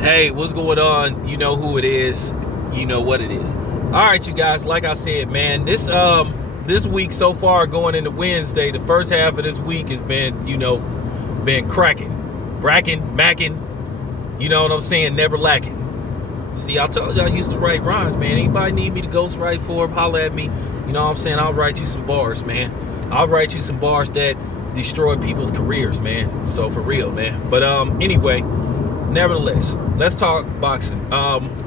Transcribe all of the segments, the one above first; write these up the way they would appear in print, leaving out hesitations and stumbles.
Hey, what's going on? You know who it is. You know what it is. All right, you guys. Like I said, man, this week so far, going into Wednesday, the first half of this week has been, been macking. You know what I'm saying? Never lacking. See, I told you I used to write rhymes, man. Anybody need me to ghostwrite for them? Holla at me. You know what I'm saying? I'll write you some bars, man. I'll write you some bars that destroy people's careers, man. So for real, man. But anyway. Nevertheless, let's talk boxing.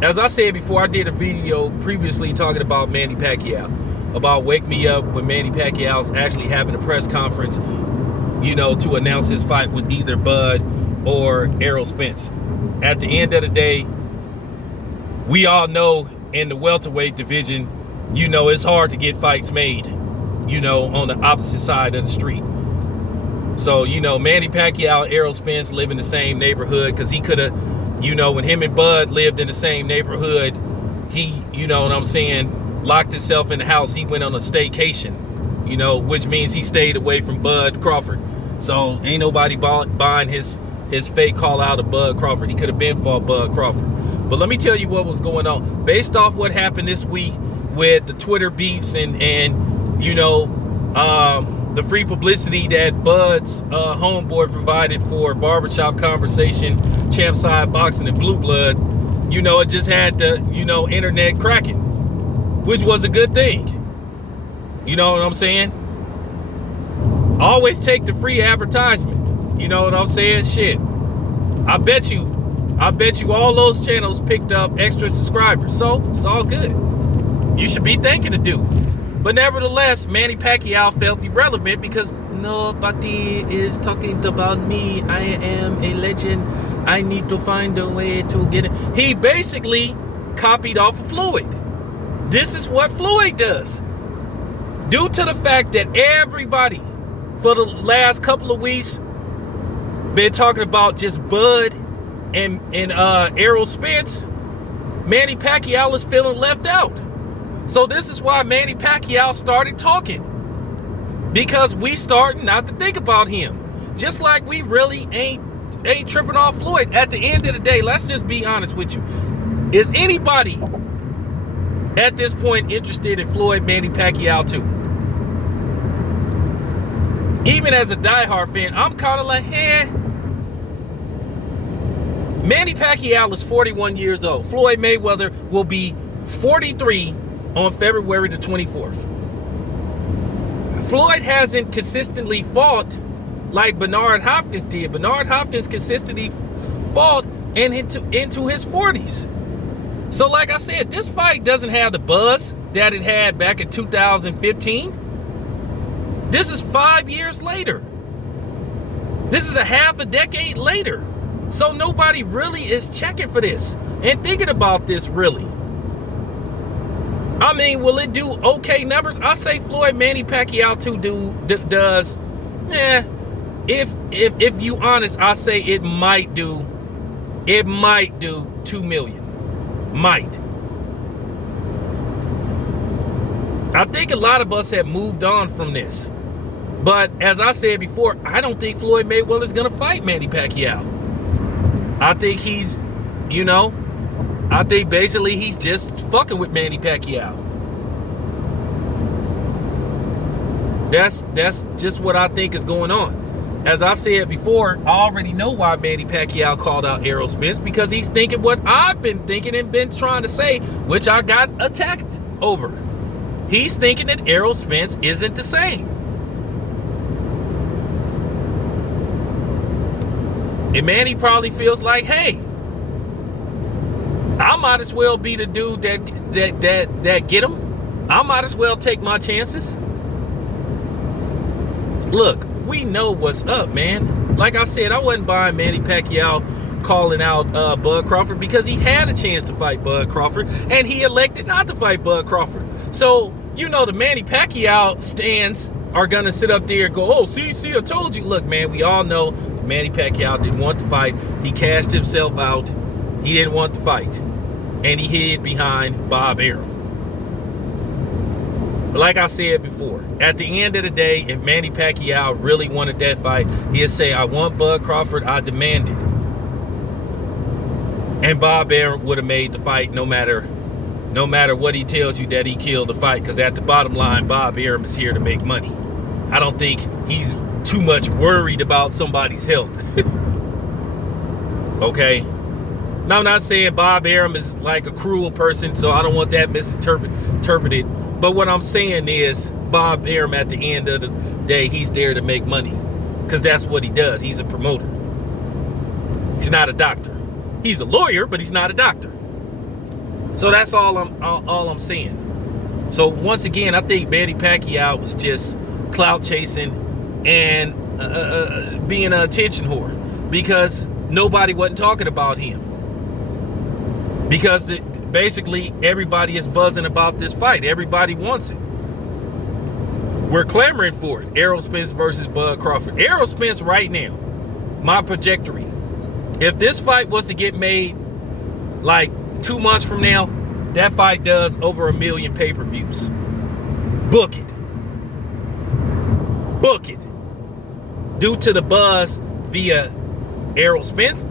As I said before, I did a video previously talking about Manny Pacquiao, about Wake Me Up when Manny Pacquiao's actually having a press conference, to announce his fight with either Bud or Errol Spence. At the end of the day, we all know in the welterweight division, it's hard to get fights made, on the opposite side of the street. So, Manny Pacquiao and Errol Spence live in the same neighborhood because he could have, when him and Bud lived in the same neighborhood, he, locked himself in the house. He went on a staycation, which means he stayed away from Bud Crawford. So ain't nobody buying his fake call out of Bud Crawford. He could have been fought Bud Crawford. But let me tell you what was going on. Based off what happened this week with the Twitter beefs and the free publicity that Bud's homeboy provided for Barbershop Conversation, Champside Boxing, and Blue Blood, it just had the, internet cracking, which was a good thing. You know what I'm saying? Always take the free advertisement. You know what I'm saying? Shit. I bet you all those channels picked up extra subscribers. So it's all good. You should be thanking the dude. But nevertheless, Manny Pacquiao felt irrelevant because nobody is talking about me. I am a legend. I need to find a way to get it. He basically copied off of Floyd. This is what Floyd does. Due to the fact that everybody for the last couple of weeks been talking about just Bud and Errol Spence, Manny Pacquiao is feeling left out. So this is why Manny Pacquiao started talking. Because we starting not to think about him. Just like we really ain't tripping off Floyd. At the end of the day, let's just be honest with you. Is anybody at this point interested in Floyd Manny Pacquiao too? Even as a diehard fan, I'm kind of like, Manny Pacquiao is 41 years old. Floyd Mayweather will be 43 on February the 24th. Floyd hasn't consistently fought like Bernard Hopkins did. Bernard Hopkins consistently fought into his 40s. So like I said, this fight doesn't have the buzz that it had back in 2015. This is 5 years later. This is a half a decade later. So nobody really is checking for this and thinking about this really. I mean, will it do okay numbers? I say Floyd Manny Pacquiao does. If you honest, I say it might do 2 million. Might. I think a lot of us have moved on from this. But as I said before, I don't think Floyd Mayweather is going to fight Manny Pacquiao. I think he's, I think basically he's just fucking with Manny Pacquiao. That's just what I think is going on. As I said before, I already know why Manny Pacquiao called out Errol Spence, because he's thinking what I've been thinking and been trying to say, which I got attacked over. He's thinking that Errol Spence isn't the same. And Manny probably feels like, hey, I might as well be the dude that get him. I might as well take my chances. Look, we know what's up, man. Like I said, I wasn't buying Manny Pacquiao calling out Bud Crawford because he had a chance to fight Bud Crawford and he elected not to fight Bud Crawford. So, the Manny Pacquiao stands are going to sit up there and go, oh, see, I told you. Look, man, we all know Manny Pacquiao didn't want to fight. He cashed himself out. He didn't want to fight. And he hid behind Bob Arum. Like I said before, at the end of the day, if Manny Pacquiao really wanted that fight, he'd say, I want Bud Crawford, I demand it. And Bob Arum would have made the fight no matter what he tells you that he killed the fight, because at the bottom line, Bob Arum is here to make money. I don't think he's too much worried about somebody's health. Okay? Now, I'm not saying Bob Arum is like a cruel person, so I don't want that misinterpreted. But what I'm saying is, Bob Arum, at the end of the day, he's there to make money, because that's what he does. He's a promoter. He's not a doctor. He's a lawyer, but he's not a doctor. So that's all I'm saying. So once again, I think Manny Pacquiao was just clout chasing and being an attention whore, because nobody wasn't talking about him. Because basically everybody is buzzing about this fight. Everybody wants it. We're clamoring for it. Errol Spence versus Bud Crawford. Errol Spence right now, my trajectory. If this fight was to get made like 2 months from now, that fight does over 1 million pay-per-views. Book it. Book it. Due to the buzz via Errol Spence,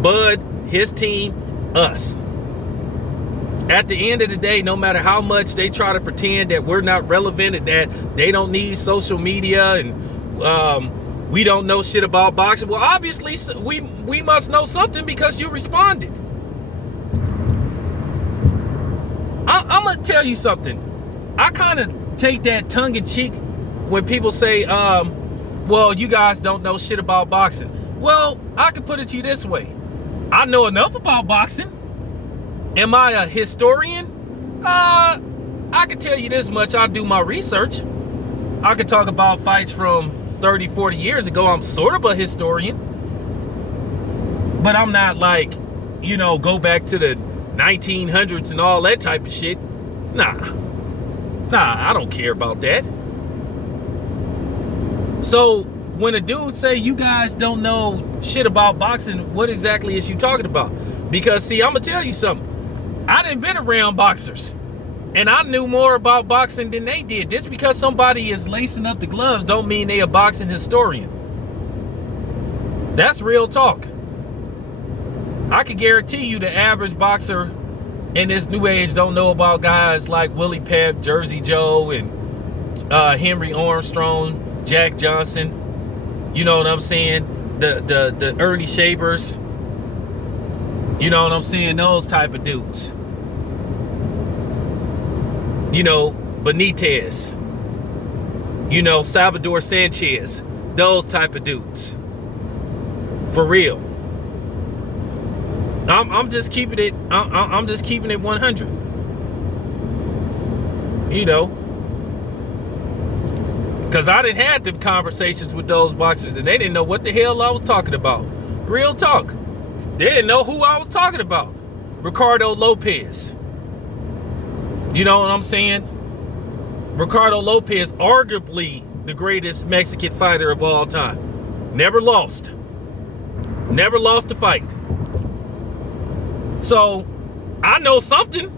Bud, his team, us. At the end of the day, no matter how much they try to pretend that we're not relevant and that they don't need social media and we don't know shit about boxing, well, obviously we must know something, because you responded. I'm gonna tell you something. I kind of take that tongue-in-cheek when people say, well, you guys don't know shit about boxing. Well, I can put it to you this way. I know enough about boxing. Am I a historian? I can tell you this much. I do my research. I could talk about fights from 30, 40 years ago. I'm sort of a historian. But I'm not like, go back to the 1900s and all that type of shit. Nah, I don't care about that. So when a dude say you guys don't know shit about boxing, what exactly is you talking about? Because see, I'm gonna tell you something. I done been around boxers, and I knew more about boxing than they did. Just because somebody is lacing up the gloves don't mean they a boxing historian. That's real talk. I can guarantee you the average boxer in this new age don't know about guys like Willie Pep, Jersey Joe, and Henry Armstrong, Jack Johnson. You know what I'm saying? The Ernie Shabers. You know what I'm saying? Those type of dudes. Benitez. Salvador Sanchez. Those type of dudes. For real. I'm just keeping it. I'm just keeping it 100. Because I didn't have them conversations with those boxers, and they didn't know what the hell I was talking about. Real talk. They didn't know who I was talking about. Ricardo Lopez. You know what I'm saying? Ricardo Lopez, arguably the greatest Mexican fighter of all time. Never lost. Never lost a fight. So, I know something.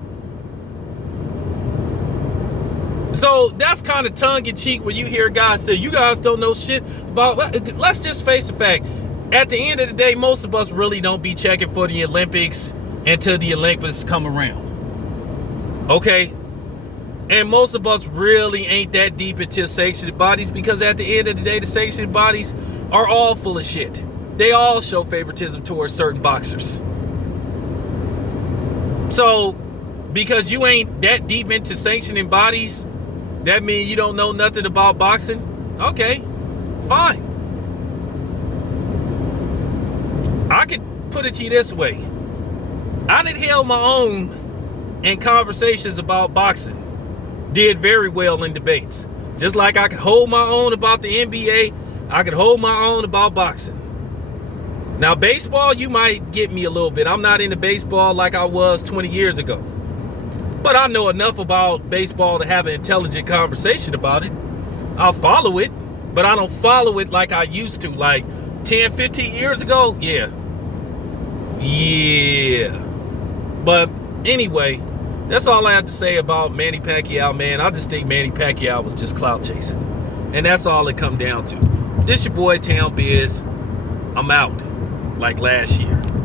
So, that's kind of tongue-in-cheek when you hear guys say, you guys don't know shit about... Let's just face the fact. At the end of the day, most of us really don't be checking for the Olympics until the Olympics come around. Okay? And most of us really ain't that deep into sanctioned bodies, because at the end of the day, the sanctioned bodies are all full of shit. They all show favoritism towards certain boxers. So, because you ain't that deep into sanctioning bodies, that means you don't know nothing about boxing? Okay, fine. I could put it to you this way. I done held my own in conversations about boxing. Did very well in debates. Just like I could hold my own about the NBA, I could hold my own about boxing. Now, baseball, you might get me a little bit. I'm not into baseball like I was 20 years ago. But I know enough about baseball to have an intelligent conversation about it. I'll follow it, but I don't follow it like I used to. Like 10, 15 years ago, yeah. But anyway, that's all I have to say about Manny Pacquiao, man. I just think Manny Pacquiao was just clout chasing. And that's all it come down to. This your boy, Town Biz. I'm out like last year.